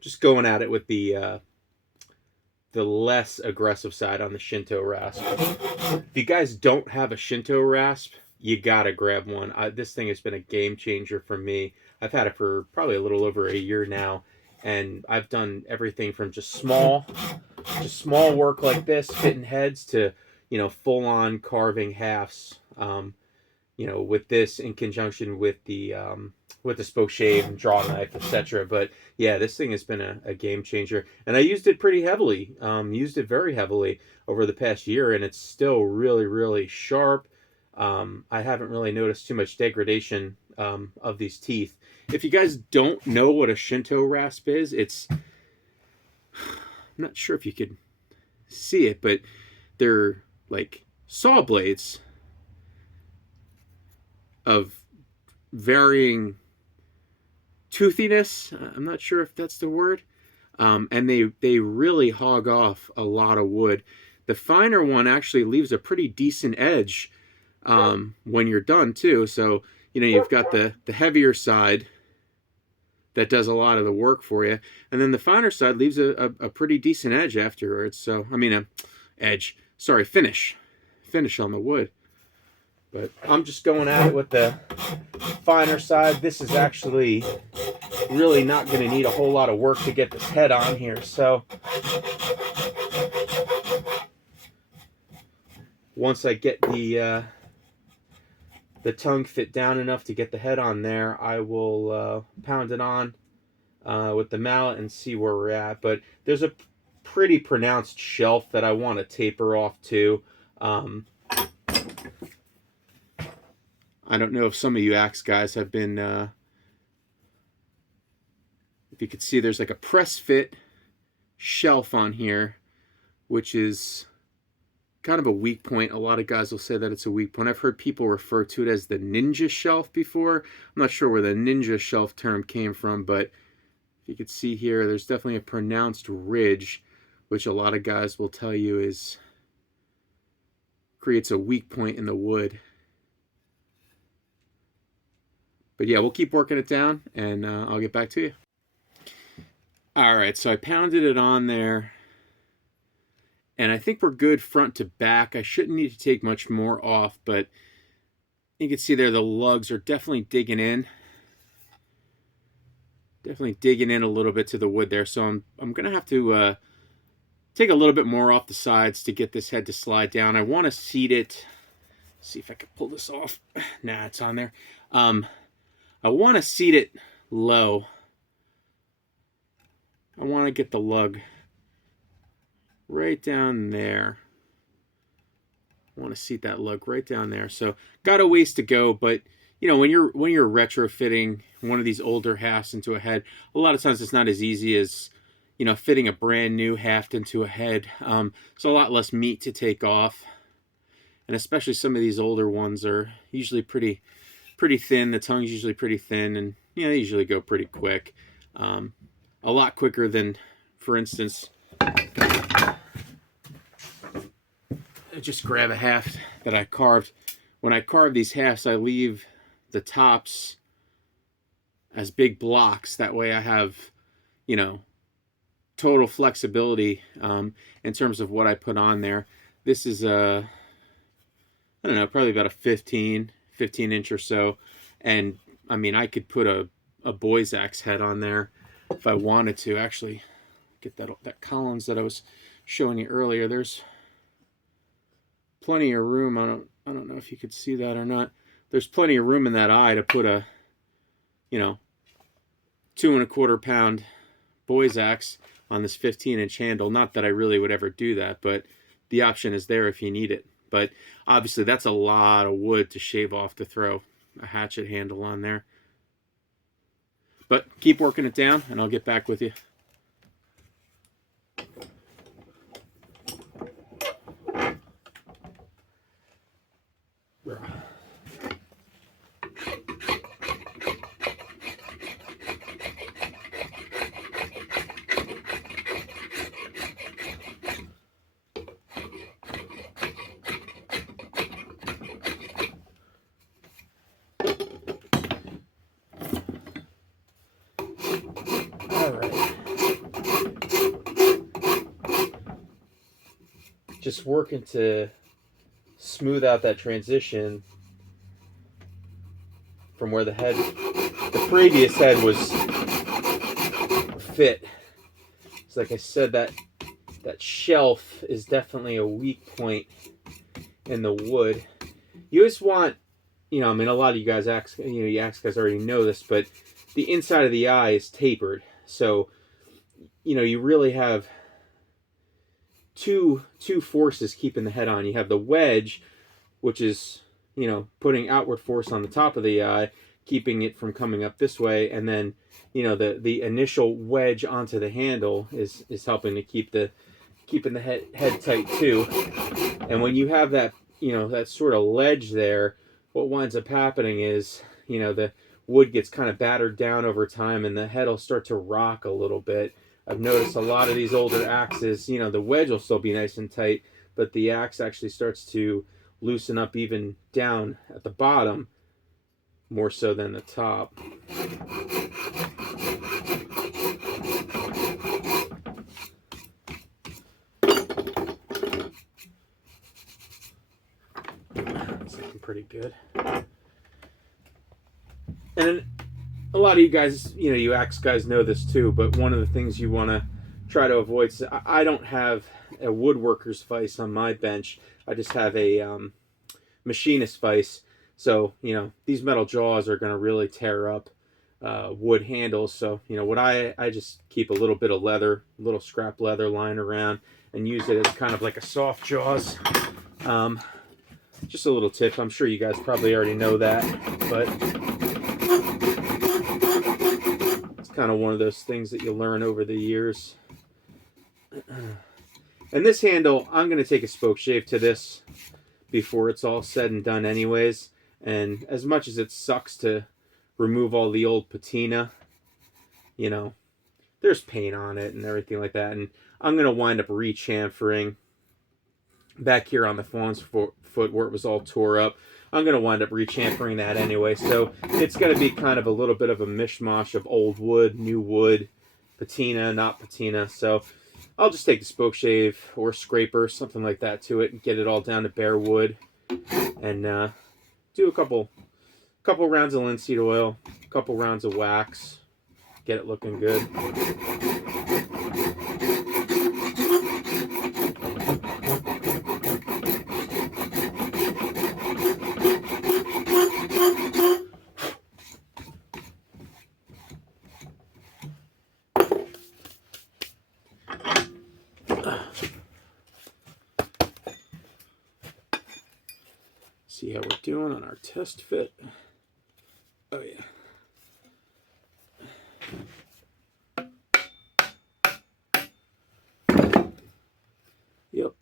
Just going at it with the less aggressive side on the Shinto rasp. If you guys don't have a Shinto rasp, you gotta grab one. This thing has been a game changer for me. I've had it for probably a little over a year now, and I've done everything from just small work like this, fitting heads, to full on carving halves. With this in conjunction with the spoke shave and draw knife, etc. But yeah, this thing has been a game changer, and I used it pretty heavily. Used it very heavily over the past year, and it's still really, really sharp. I haven't really noticed too much degradation of these teeth. If you guys don't know what a Shinto rasp is, I'm not sure if you could see it, but they're like saw blades of varying toothiness. I'm not sure if that's the word. And they really hog off a lot of wood. The finer one actually leaves a pretty decent edge when you're done too. So you've got the heavier side that does a lot of the work for you, and then the finer side leaves a pretty decent edge afterwards. So finish on the wood. But I'm just going at it with the finer side. This is actually really not going to need a whole lot of work to get this head on here. So once I get the tongue fit down enough to get the head on there, I will pound it on with the mallet and see where we're at. But there's a pretty pronounced shelf that I want to taper off to. I don't know if some of you axe guys have been, if you could see, there's like a press fit shelf on here, which is kind of a weak point. A lot of guys will say that it's a weak point. I've heard people refer to it as the ninja shelf before. I'm not sure where the ninja shelf term came from, but if you could see here, there's definitely a pronounced ridge, which a lot of guys will tell you creates a weak point in the wood. But yeah, we'll keep working it down, and I'll get back to you. All right, so I pounded it on there, and I think we're good front to back. I shouldn't need to take much more off, but you can see there the lugs are definitely digging in. Definitely digging in a little bit to the wood there. So I'm going to have to take a little bit more off the sides to get this head to slide down. I want to seat it. See if I can pull this off. Nah, it's on there. I want to seat it low. I want to get the lug right down there. I want to seat that lug right down there. So got a ways to go, but when you're retrofitting one of these older hafts into a head, a lot of times it's not as easy as fitting a brand new haft into a head. It's a lot less meat to take off, and especially some of these older ones are usually pretty thin. The tongue's usually pretty thin, and they usually go pretty quick. A lot quicker than, for instance, just grab a haft that I carved. When I carve these hafts, I leave the tops as big blocks. That way I have, total flexibility in terms of what I put on there. This is I don't know, probably about a 15 inch or so. And I could put a boy's axe head on there if I wanted to. Actually, get that Collins that I was showing you earlier. There's plenty of room. I don't know if you could see that or not. There's plenty of room in that eye to put a 2 1/4 pound boy's axe on this 15-inch handle. Not that I really would ever do that, but the option is there if you need it. But obviously that's a lot of wood to shave off to throw a hatchet handle on there. But keep working it down, and I'll get back with you. All right. Just working to smooth out that transition from where the previous head was fit. So like I said, that shelf is definitely a weak point in the wood. You always want, I mean, a lot of you guys guys already know this, but the inside of the eye is tapered. So, you really have two forces keeping the head on. You have the wedge, which is, putting outward force on the top of the eye, keeping it from coming up this way, and then, the initial wedge onto the handle is helping to keeping the head tight too. And when you have that, that sort of ledge there, what winds up happening is, the wood gets kind of battered down over time, and the head will start to rock a little bit. I've noticed a lot of these older axes, the wedge will still be nice and tight, but the axe actually starts to loosen up even down at the bottom, more so than the top. It's looking pretty good. And a lot of you guys, you axe guys know this too, but one of the things you want to try to avoid is I don't have a woodworker's vise on my bench. I just have a machinist vise. So, these metal jaws are going to really tear up wood handles. So, what I just keep a little bit of leather, a little scrap leather lying around, and use it as kind of like a soft jaws. Just a little tip. I'm sure you guys probably already know that, but it's kind of one of those things that you learn over the years. And this handle, I'm going to take a spoke shave to this before it's all said and done anyways. And as much as it sucks to remove all the old patina, there's paint on it and everything like that. And I'm going to wind up re-chamfering back here on the fawn's foot where it was all tore up. I'm going to wind up re-chamfering that anyway. So it's going to be kind of a little bit of a mishmash of old wood, new wood, patina, not patina. So I'll just take the spoke shave or scraper, something like that to it, and get it all down to bare wood. And do a couple rounds of linseed oil, a couple rounds of wax, get it looking good. See how we're doing on our test fit. Oh yeah. Yep.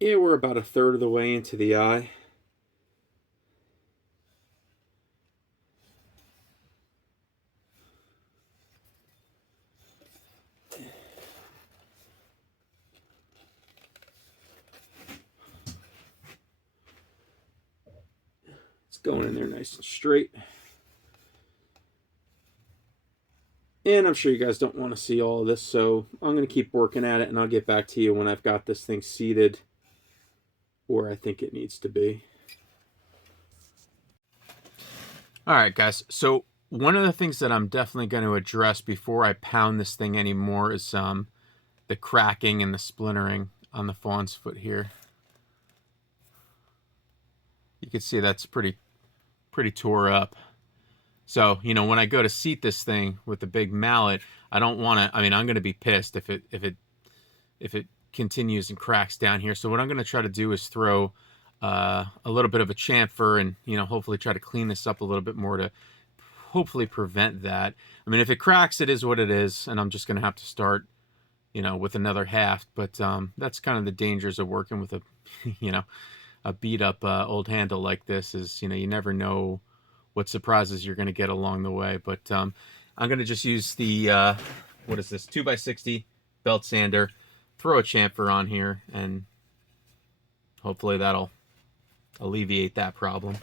Yeah, we're about a third of the way into the eye. Going in there nice and straight. And I'm sure you guys don't want to see all of this, so I'm going to keep working at it, and I'll get back to you when I've got this thing seated where I think it needs to be. All right, guys. So one of the things that I'm definitely going to address before I pound this thing anymore is the cracking and the splintering on the fawn's foot here. You can see that's pretty tore up. So, when I go to seat this thing with the big mallet, I don't want to, I'm going to be pissed if it continues and cracks down here. So what I'm going to try to do is throw a little bit of a chamfer and, hopefully try to clean this up a little bit more to hopefully prevent that. I mean, if it cracks, it is what it is, and I'm just going to have to start, with another haft. But that's kind of the dangers of working with a, a beat up old handle like this is, you never know what surprises you're going to get along the way. But I'm going to just use the, what is this, 2x60 belt sander, throw a chamfer on here, and hopefully that'll alleviate that problem.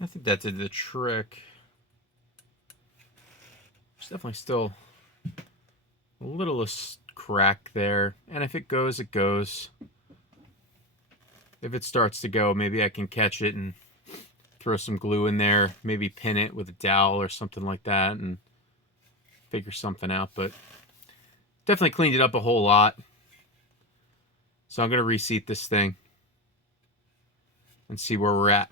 I think that did the trick. There's definitely still a little crack there, and if it goes, it goes. If it starts to go, maybe I can catch it and throw some glue in there, maybe pin it with a dowel or something like that and figure something out. But definitely cleaned it up a whole lot. So I'm going to reseat this thing and see where we're at.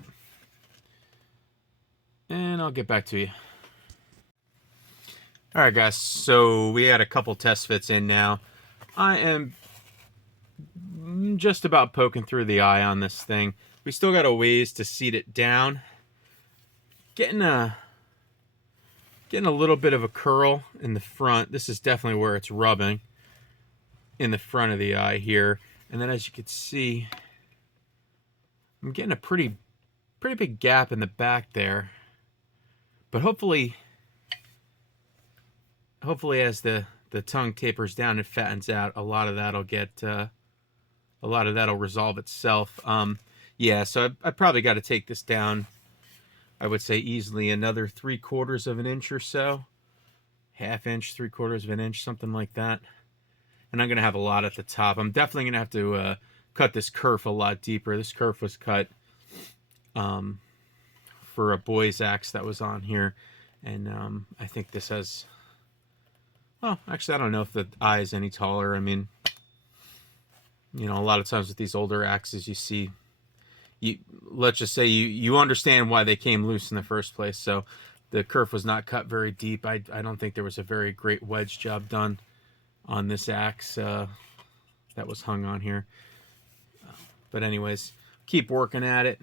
And I'll get back to you. All right, guys. So we had a couple test fits in now. I am just about poking through the eye on this thing. We still got a ways to seat it down. Getting a little bit of a curl in the front. This is definitely where it's rubbing in the front of the eye here. And then as you can see, I'm getting a pretty big gap in the back there. But hopefully as the tongue tapers down and fattens out, a lot of that'll resolve itself. Yeah, so I probably got to take this down, I would say easily another 3/4 of an inch or so. 1/2 inch, 3/4 of an inch, something like that. And I'm going to have a lot at the top. I'm definitely going to have to cut this kerf a lot deeper. This kerf was cut for a boy's axe that was on here. And I think this has... Well, actually, I don't know if the eye is any taller. I mean, you know, a lot of times with these older axes, you see... let's just say you understand why they came loose in the first place. So the kerf was not cut very deep. I don't think there was a very great wedge job done on this axe that was hung on here. But anyways, keep working at it.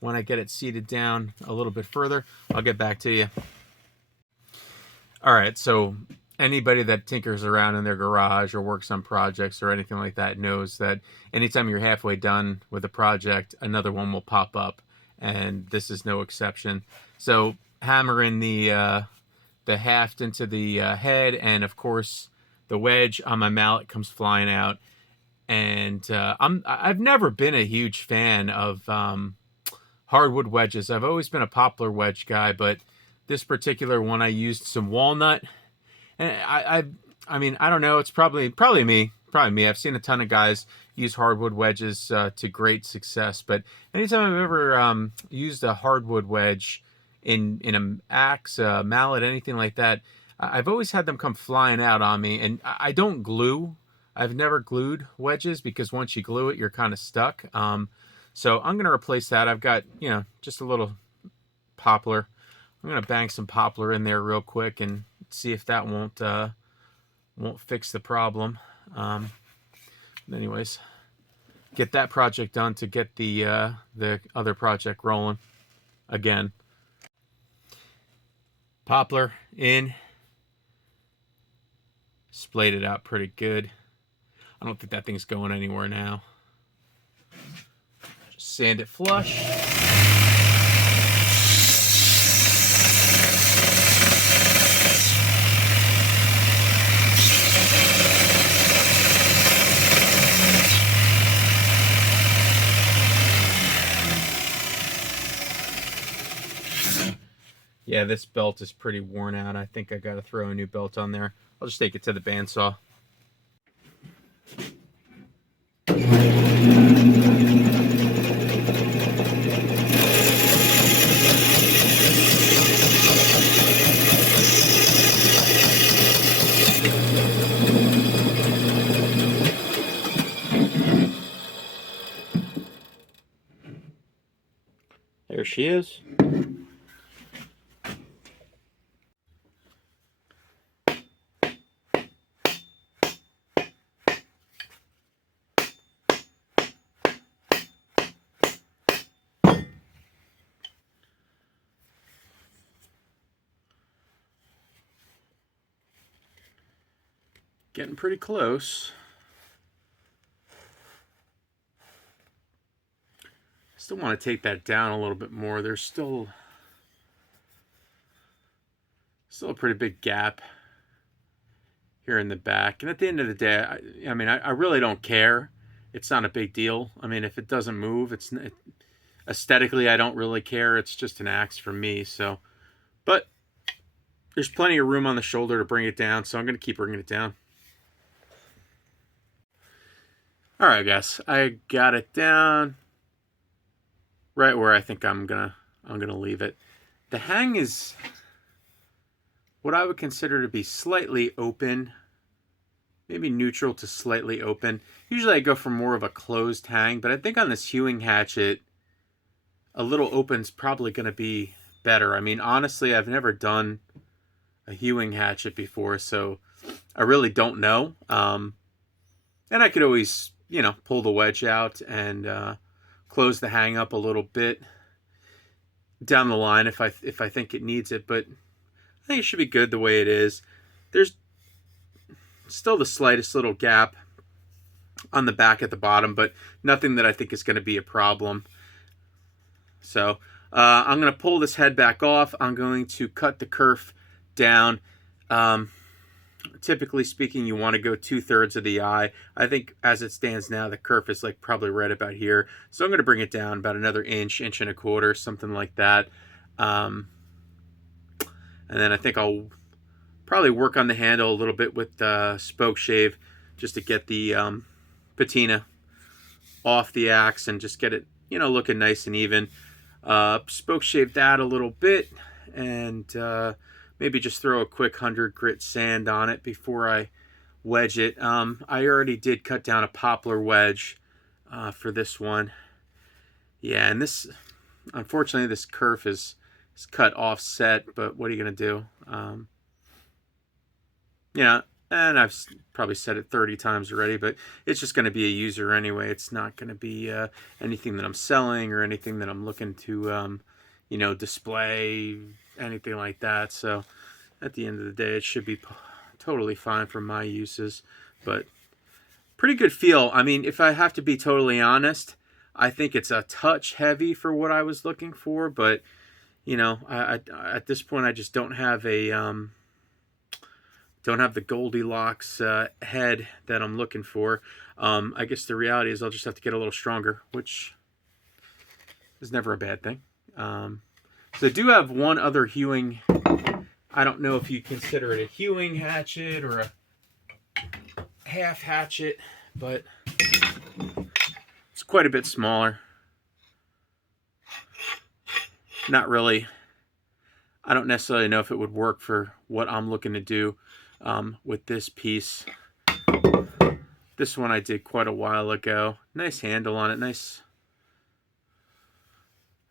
When I get it seated down a little bit further, I'll get back to you. All right, so anybody that tinkers around in their garage or works on projects or anything like that knows that anytime you're halfway done with a project, another one will pop up, and this is no exception. So hammering the haft into the head, and of course the wedge on my mallet comes flying out. And I've never been a huge fan of hardwood wedges. I've always been a poplar wedge guy, but this particular one I used some walnut. And I mean, I don't know. It's probably me. I've seen a ton of guys use hardwood wedges to great success. But anytime I've ever used a hardwood wedge in an axe, mallet, anything like that, I've always had them come flying out on me. And I don't glue. I've never glued wedges because once you glue it, you're kind of stuck. So I'm going to replace that. I've got, you know, just a little poplar. I'm going to bang some poplar in there real quick and see if that won't fix the problem. Anyways, get that project done to get the other project rolling again. Poplar in. Splayed it out pretty good. I don't think that thing's going anywhere now. Just sand it flush. Yeah, this belt is pretty worn out. I think I got to throw a new belt on there. I'll just take it to the bandsaw. There she is. Getting pretty close. Still want to take that down a little bit more. There's still a pretty big gap here in the back. And at the end of the day, I mean, I really don't care. It's not a big deal. I mean, if it doesn't move, aesthetically, I don't really care. It's just an axe for me. So, but there's plenty of room on the shoulder to bring it down, so I'm going to keep bringing it down. All right, guys, I got it down right where I think I'm gonna leave it. The hang is what I would consider to be slightly open, maybe neutral to slightly open. Usually I go for more of a closed hang, but I think on this hewing hatchet, a little open's probably going to be better. I mean, honestly, I've never done a hewing hatchet before, so I really don't know. And I could always, you know, pull the wedge out and close the hang up a little bit down the line if I think it needs it, but I think it should be good the way it is. There's still the slightest little gap on the back at the bottom, but nothing that I think is going to be a problem. So I'm going to pull this head back off. I'm going to cut the kerf down. Typically speaking, you want to go 2/3 of the eye. I think as it stands now, the kerf is like probably right about here. So I'm going to bring it down about another inch, inch and a quarter, something like that. And then I think I'll probably work on the handle a little bit with the spoke shave just to get the patina off the axe and just get it, you know, looking nice and even. Spoke shave that a little bit and maybe just throw a quick 100 grit sand on it before I wedge it. I already did cut down a poplar wedge for this one. Yeah, and this, unfortunately, this kerf is cut offset, but what are you going to do? Yeah, and I've probably said it 30 times already, but it's just going to be a user anyway. It's not going to be anything that I'm selling or anything that I'm looking to, you know, display, anything like that. So at the end of the day, it should be totally fine for my uses, but pretty good feel. I mean, if I have to be totally honest, I think it's a touch heavy for what I was looking for, but you know, I at this point I just don't have a don't have the Goldilocks head that I'm looking for. I guess the reality is I'll just have to get a little stronger, which is never a bad thing. So I do have one other hewing. I don't know if you consider it a hewing hatchet or a half hatchet, but it's quite a bit smaller. Not really. I don't necessarily know if it would work for what I'm looking to do with this piece. This one I did quite a while ago. Nice handle on it. Nice.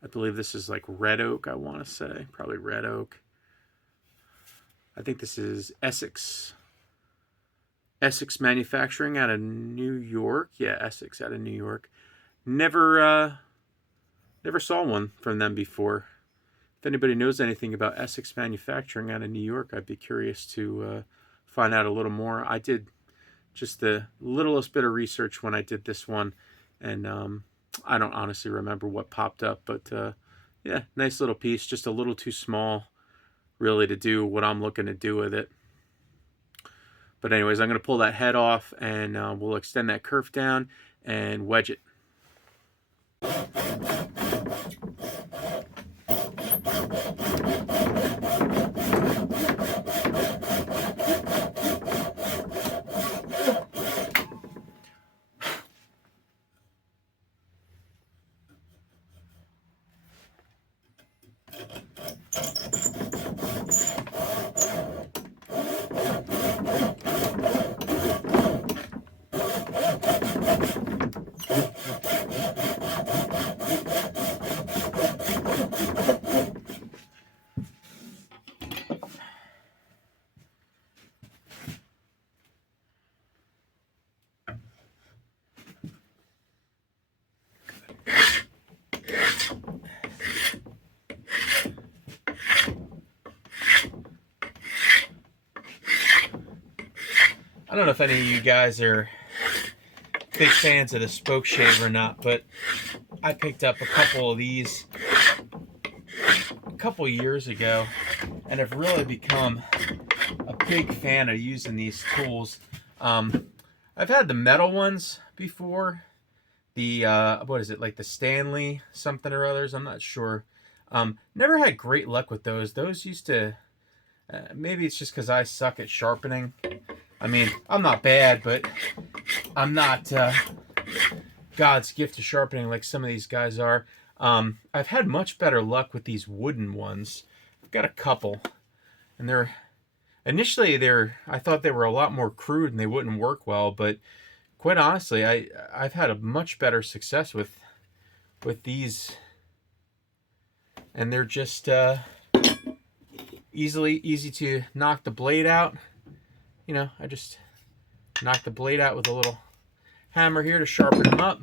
I believe this is like red oak, I want to say. Probably red oak. I think this is Essex. Essex Manufacturing out of New York. Yeah, Essex out of New York. Never saw one from them before. If anybody knows anything about Essex Manufacturing out of New York, I'd be curious to find out a little more. I did just the littlest bit of research when I did this one, and I don't honestly remember what popped up, but yeah, nice little piece, just a little too small really to do what I'm looking to do with it. But anyways, I'm going to pull that head off, and we'll extend that kerf down and wedge it. I don't know if any of you guys are big fans of the spoke shave or not, but I picked up a couple of these a couple years ago and have really become a big fan of using these tools. I've had the metal ones before, the what is it, like the Stanley something or others? I'm not sure. Never had great luck with those. Those used to. Maybe it's just because I suck at sharpening. I mean, I'm not bad, but I'm not God's gift to sharpening like some of these guys are. I've had much better luck with these wooden ones. I've got a couple, and initially I thought they were a lot more crude and they wouldn't work well, but quite honestly, I've had a much better success with these, and they're just easy to knock the blade out. You know, I just knock the blade out with a little hammer here to sharpen them up,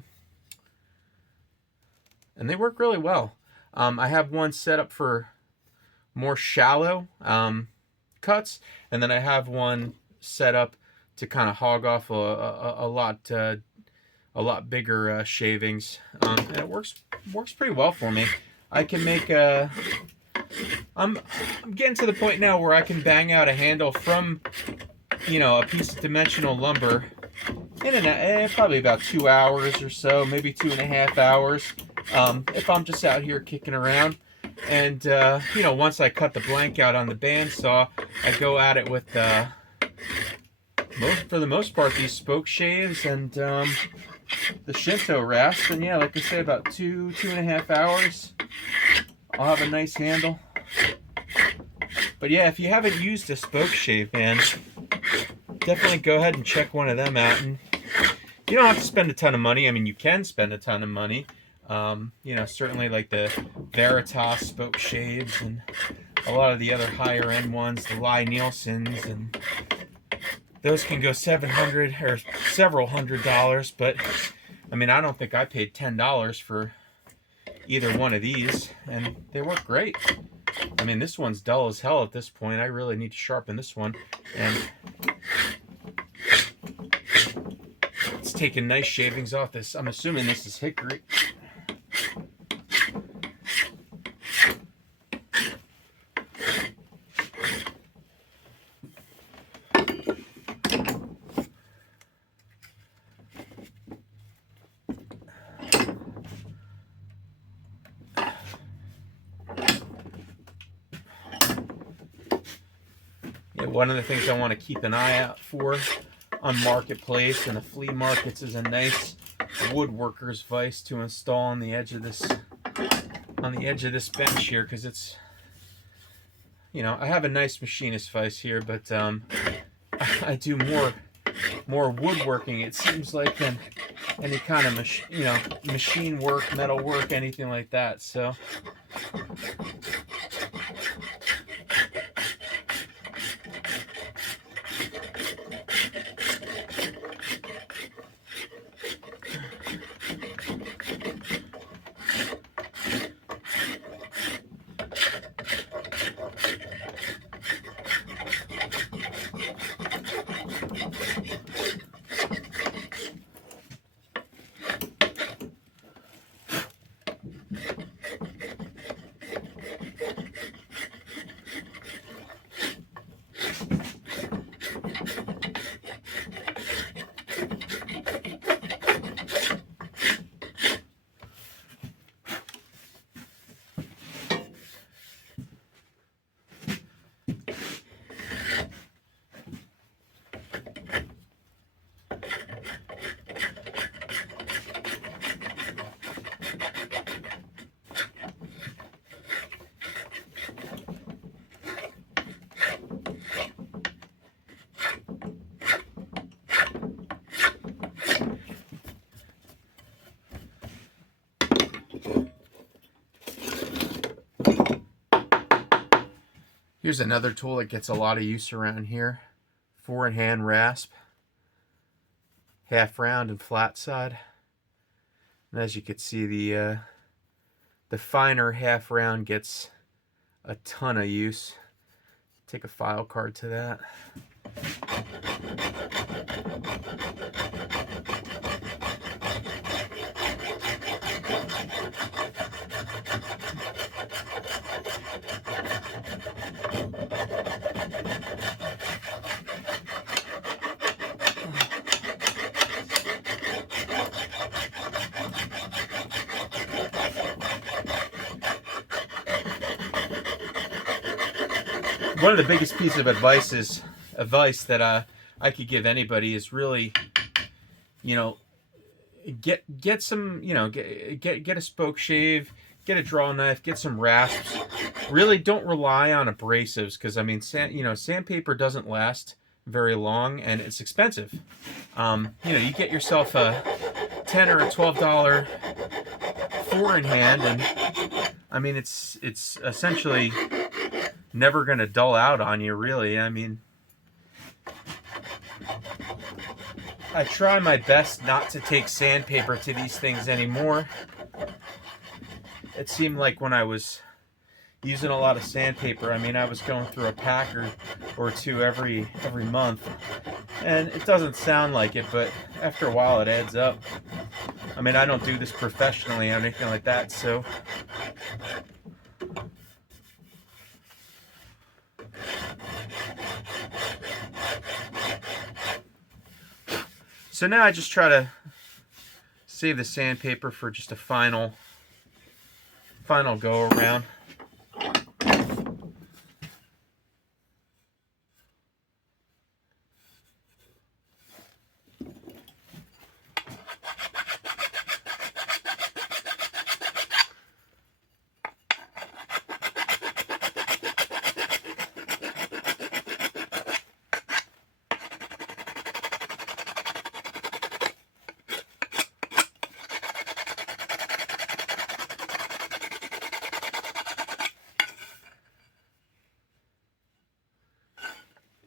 and they work really well. I have one set up for more shallow cuts, and then I have one set up to kind of hog off a lot bigger shavings, and it works pretty well for me. I can make I'm getting to the point now where I can bang out a handle from, you know, a piece of dimensional lumber in probably about 2 hours or so, maybe 2.5 hours, if I'm just out here kicking around. And you know, once I cut the blank out on the bandsaw, I go at it with for the most part these spoke shaves and the Shinto rasp, and yeah, like I say, about 2.5 hours I'll have a nice handle. But yeah, if you haven't used a spoke shave, man, definitely go ahead and check one of them out. And you don't have to spend a ton of money. I mean, you can spend a ton of money. You know, certainly like the Veritas spoke shaves and a lot of the other higher end ones, the Lie Nielsen's, and those can go $700 or several $100s. But I mean, I don't think I paid $10 for either one of these, and they work great. I mean, this one's dull as hell at this point. I really need to sharpen this one, and it's taking nice shavings off this. I'm assuming this is hickory. One of the things I want to keep an eye out for on Marketplace and the flea markets is a nice woodworker's vise to install on the edge of this bench here, because it's, you know, I have a nice machinist vise here, but I do more woodworking, it seems like, than any kind of machine work, metal work, anything like that. So here's another tool that gets a lot of use around here. 4-in-hand rasp, half round and flat side. And as you can see, the finer half round gets a ton of use. Take a file card to that. one of the biggest pieces of advice that I could give anybody is really, you know, get some, you know, get a spoke shave, get a draw knife, get some rasps. Really don't rely on abrasives, because I mean, sandpaper doesn't last very long and it's expensive. You know, you get yourself a $10 or a $12 four in hand, and I mean, it's essentially never gonna dull out on you, really. I mean, I try my best not to take sandpaper to these things anymore. It seemed like when I was using a lot of sandpaper, I mean, I was going through a pack or two every month, and it doesn't sound like it, but after a while it adds up. I mean, I don't do this professionally or anything like that, so now I just try to save the sandpaper for just a final go around.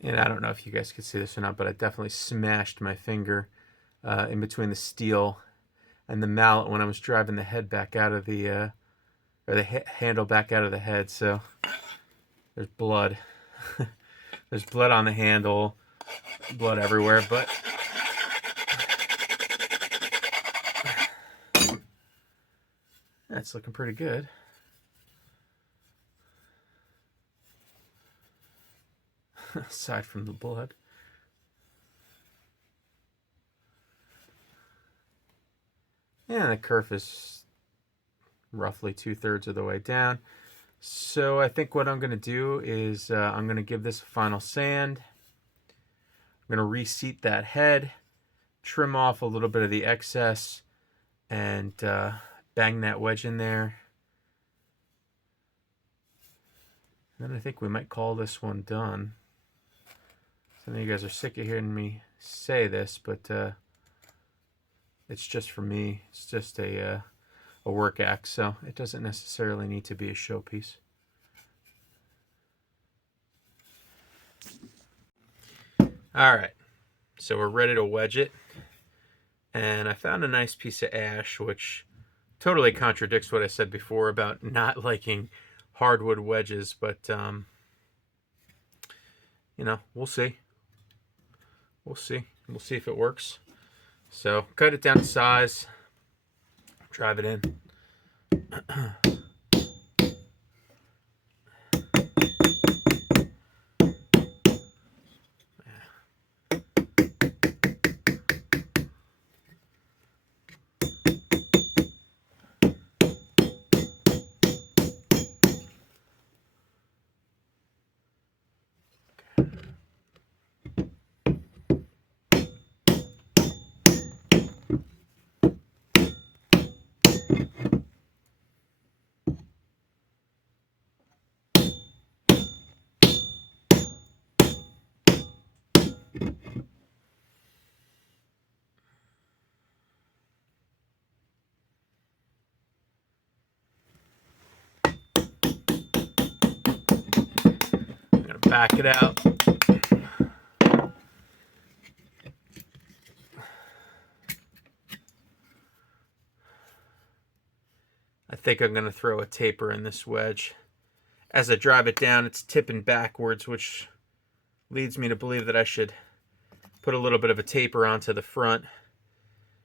And I don't know if you guys could see this or not, but I definitely smashed my finger in between the steel and the mallet when I was driving the head back out of the, or the handle back out of the head. So there's blood. There's blood on the handle, blood everywhere, but that's looking pretty good. Aside from the blood. And the kerf is roughly 2/3 of the way down. So I think what I'm going to do is I'm going to give this a final sand. I'm going to reseat that head, trim off a little bit of the excess, and bang that wedge in there. And then I think we might call this one done. Some of you guys are sick of hearing me say this, but it's just for me. It's just a work axe, so it doesn't necessarily need to be a showpiece. All right, so we're ready to wedge it, and I found a nice piece of ash, which totally contradicts what I said before about not liking hardwood wedges, but you know, we'll see. We'll see if it works. So cut it down to size, drive it in. Back it out. I think I'm going to throw a taper in this wedge. As I drive it down, it's tipping backwards, which leads me to believe that I should put a little bit of a taper onto the front.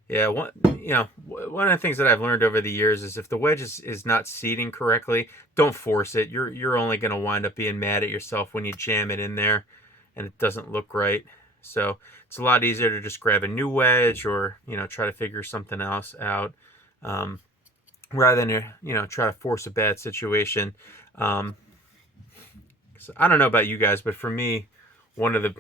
Yeah, one of the things that I've learned over the years is if the wedge is not seating correctly, don't force it. You're only going to wind up being mad at yourself when you jam it in there and it doesn't look right. So it's a lot easier to just grab a new wedge or, try to figure something else out rather than, try to force a bad situation. Because is, I don't know about you guys, but for me, one of the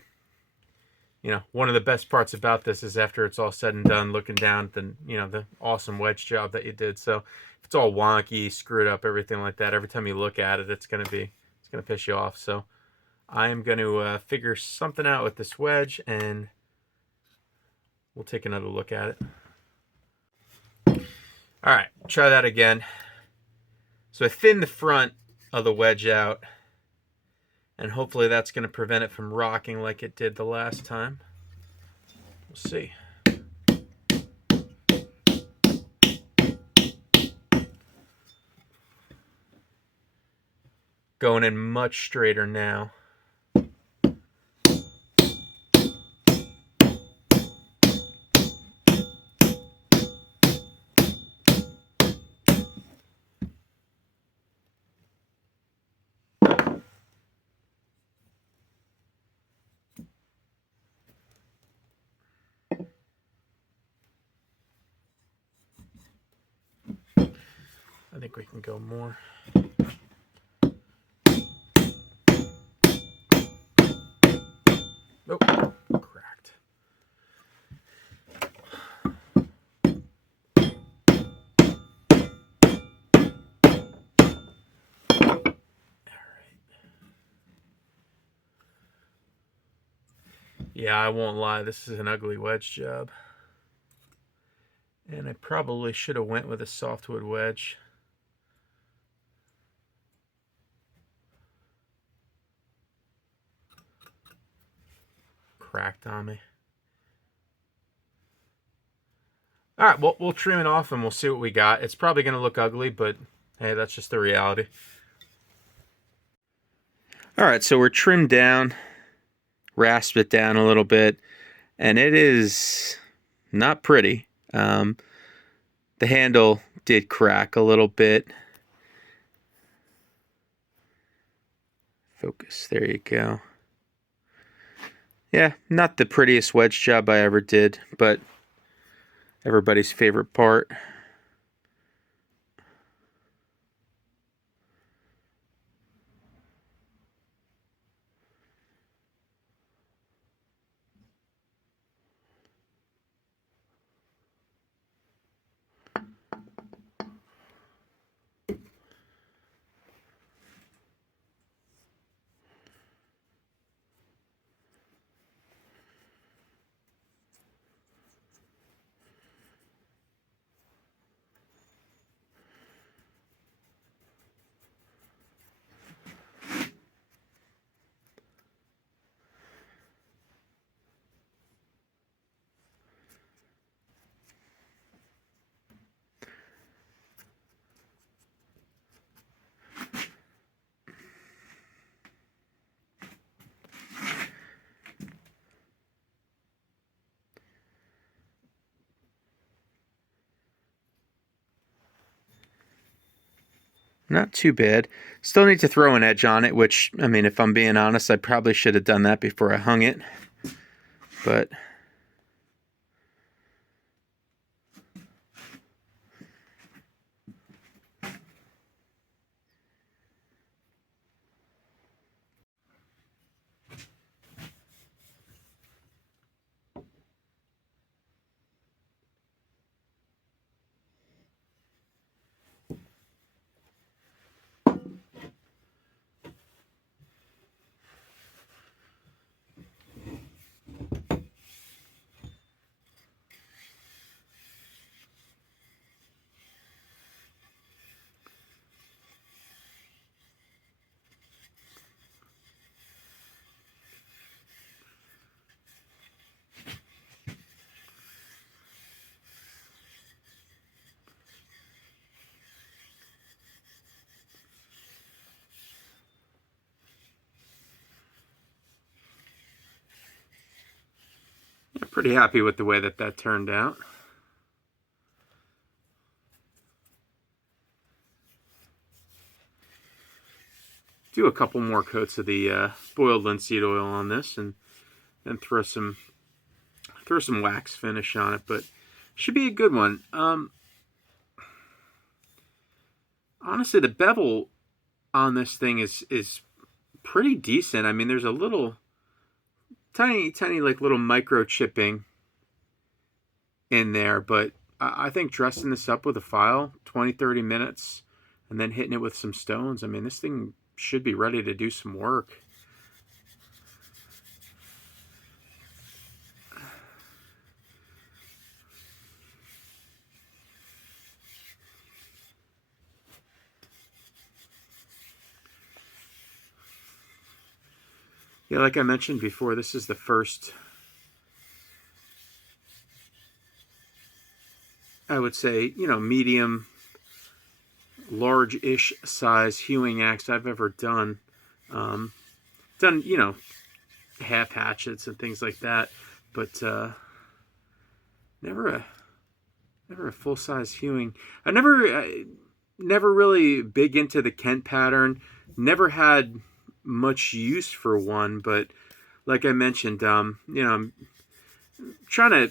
best parts about this is after it's all said and done, looking down at the awesome wedge job that you did. So if it's all wonky, screwed up, everything like that, every time you look at it, it's gonna piss you off. So I am going to figure something out with this wedge, and we'll take another look at it. All right, try that again. So I thinned the front of the wedge out, and hopefully that's going to prevent it from rocking like it did the last time. We'll see. Going in much straighter now. I think we can go more. Nope, cracked. All right. Yeah, I won't lie, this is an ugly wedge job. And I probably should have went with a softwood wedge. Cracked on me. All right, well, we'll trim it off and we'll see what we got. It's probably going to look ugly, but hey, that's just the reality. All right, so we're trimmed down, rasped it down a little bit, and it is not pretty. The handle did crack a little bit. Focus, there you go. Yeah, not the prettiest wedge job I ever did, but everybody's favorite part. Not too bad. Still need to throw an edge on it, which, I mean, if I'm being honest, I probably should have done that before I hung it. But I'm pretty happy with the way that turned out. Do a couple more coats of the boiled linseed oil on this, and then throw some wax finish on it. But should be a good one. Honestly, the bevel on this thing is pretty decent. I mean, there's a little tiny, tiny like little microchipping in there, but I think dressing this up with a file, 20, 30 minutes, and then hitting it with some stones, I mean, this thing should be ready to do some work. Yeah, like I mentioned before, this is the first, I would say, medium, large-ish size hewing axe I've ever done. Done, half hatchets and things like that, but never a full-size hewing. I never really big into the Kent pattern. Never had much use for one, but like I mentioned, I'm trying to.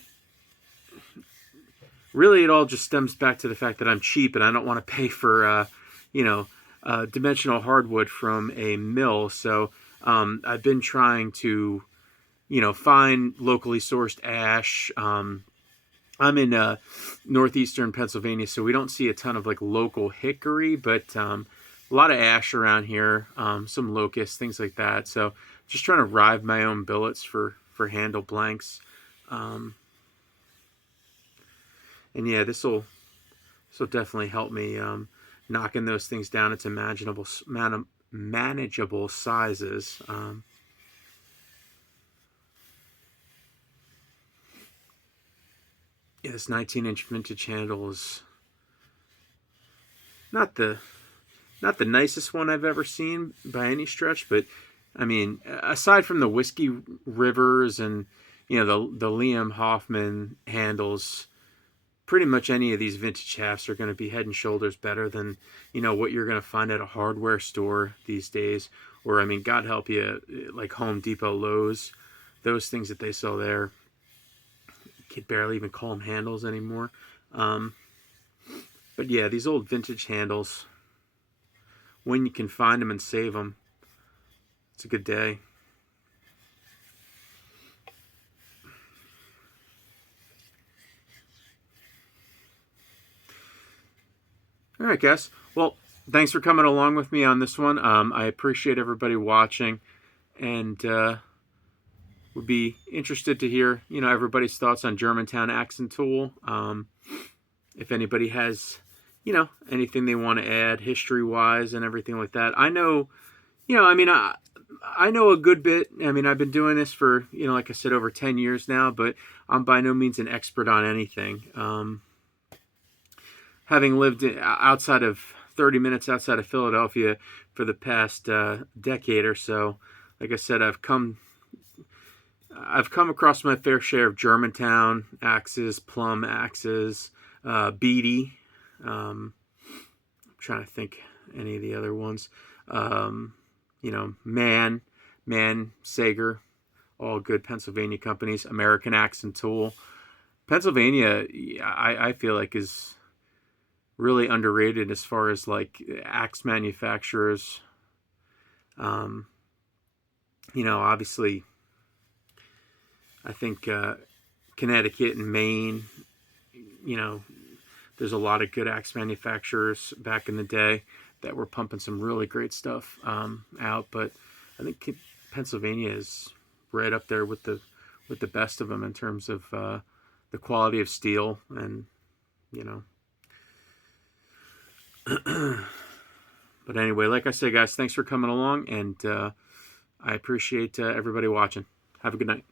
Really, it all just stems back to the fact that I'm cheap and I don't want to pay for, dimensional hardwood from a mill. So I've been trying to, find locally sourced ash. I'm in northeastern Pennsylvania, so we don't see a ton of like local hickory, but a lot of ash around here, some locusts, things like that. So just trying to rive my own billets for handle blanks. And yeah, this will definitely help me knocking those things down into manageable sizes. Yeah, this 19-inch vintage handle is not the nicest one I've ever seen by any stretch, but I mean, aside from the Whiskey Rivers and the Liam Hoffman handles, pretty much any of these vintage hafts are going to be head and shoulders better than what you're going to find at a hardware store these days, or I mean, God help you, like Home Depot, Lowe's, those things that they sell there. You can barely even call them handles anymore. But yeah, these old vintage handles, when you can find them and save them, it's a good day. All right, guys. Well, thanks for coming along with me on this one. I appreciate everybody watching, and would be interested to hear everybody's thoughts on Germantown Axe and Tool. If anybody has anything they want to add history-wise and everything like that. I know, I know a good bit. I mean, I've been doing this for like I said, over 10 years now, but I'm by no means an expert on anything. Having lived outside of 30 minutes outside of Philadelphia for the past decade or so, like I said, I've come across my fair share of Germantown axes, plum axes, beady. I'm trying to think any of the other ones. Man, Sager, all good Pennsylvania companies. American Axe and Tool. Pennsylvania, I feel like is really underrated as far as like axe manufacturers. Obviously, I think Connecticut and Maine, there's a lot of good axe manufacturers back in the day that were pumping some really great stuff out. But I think Pennsylvania is right up there with the best of them in terms of the quality of steel and But anyway, like I said, guys, thanks for coming along, and I appreciate everybody watching. Have a good night.